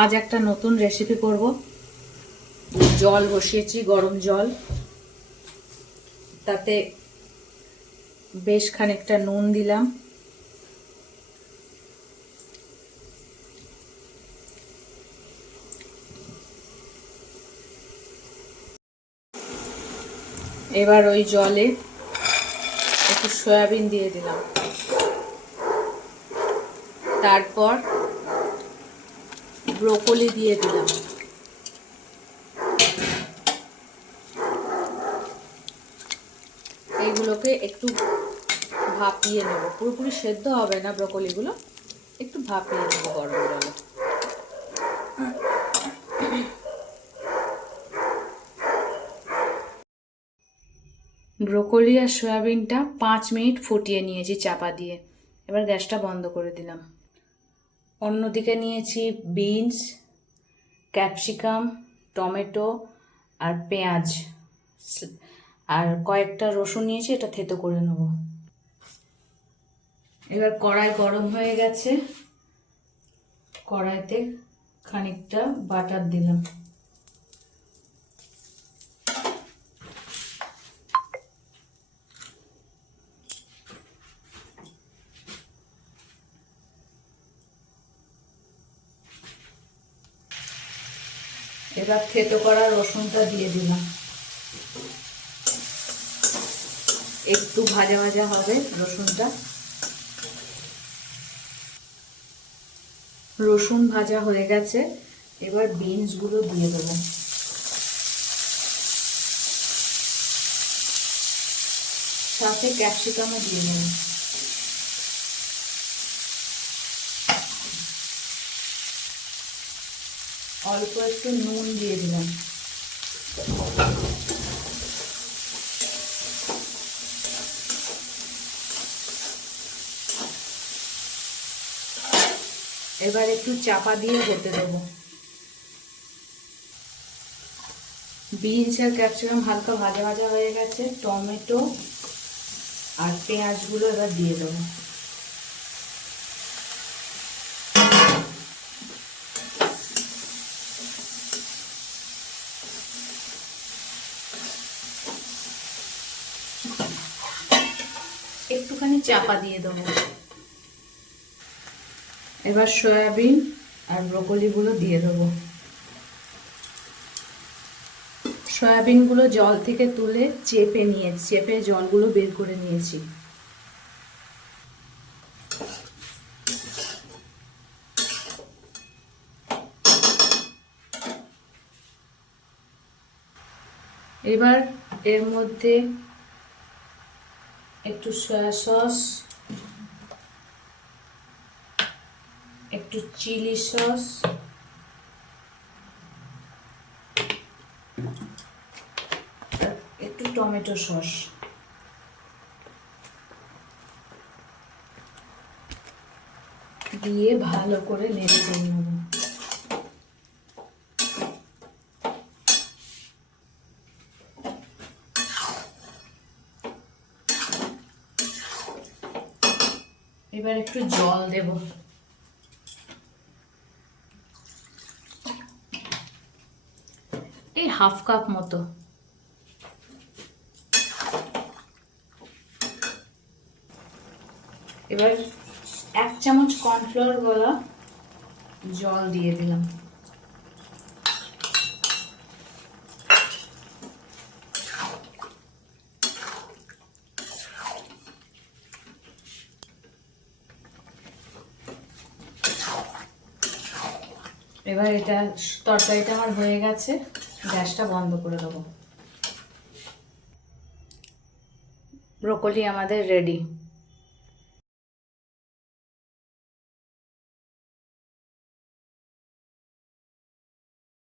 আজ একটা নতুন রেসিপি করব। জল বসিয়েছি, গরম জল, তাতে বেশ খানিকটা নুন দিলাম, এবার ওই জলে একটু সয়াবিন দিয়ে দিলাম, তারপর ব্রোকলি দিয়ে দিলাম, এইগুলোকে একটু ভাপিয়ে নেব। পুরোপুরি সেদ্ধ হবে না ব্রোকলিগুলো, একটু ভাপিয়ে নেব গরম জলে। ব্রোকলি আর সয়াবিনটা 5 মিনিট ফুটিয়ে নিয়েছি চাপা দিয়ে। এবার গ্যাসটা বন্ধ করে দিলাম। অন্যদিকে নিয়েছি বিনস, ক্যাপসিকাম, টমেটো আর পেঁয়াজ, আর কয়েকটা রসুন নিয়েছি, এটা থেতো করে নেব। এবার কড়াই গরম হয়ে গেছে, কড়াইতে খানিকটা বাটার দিলাম, এবার থেতো করা রসুনটা দিয়ে দিলাম। একটু ভাজা ভাজা হবে রসুনটা। রসুন ভাজা হয়ে গেছে, এবার বিনসগুলো দিয়ে দেবো। সাথে ক্যাপসিকামও দিয়ে দেবো। অল্প একটু নুন দিয়ে দিলাম। এবার একটু চাপা দিয়ে হতে দেবো। বিনস আর ক্যাপসিকাম হালকা ভাজা ভাজা হয়ে গেছে, টমেটো আর পেঁয়াজগুলো এবার দিয়ে দেবো। একটুখানি চাপা দিয়ে দেবো। এবার সয়াবিন আর ব্রোকলিগুলো দিয়ে দেবো। সয়াবিনগুলো জল থেকে তুলে চেপে জলগুলো বের করে নিয়েছি। এবার এর মধ্যে একটু সয়া সস, একটু চিলি সস, একটু টমেটো সস দিয়ে ভালো করে নেড়ে চেড়ে নেব। এবার একটু জল দেব। এই হাফ কাপ মতো। এবার 1 চামচ কর্নফ্লাওয়ার গলা জল দিয়ে দিলাম। এবার তরকারিটা আমার হয়ে গেছে, গ্যাসটা বন্ধ করে দেবো। ব্রোকলি আমাদের রেডি।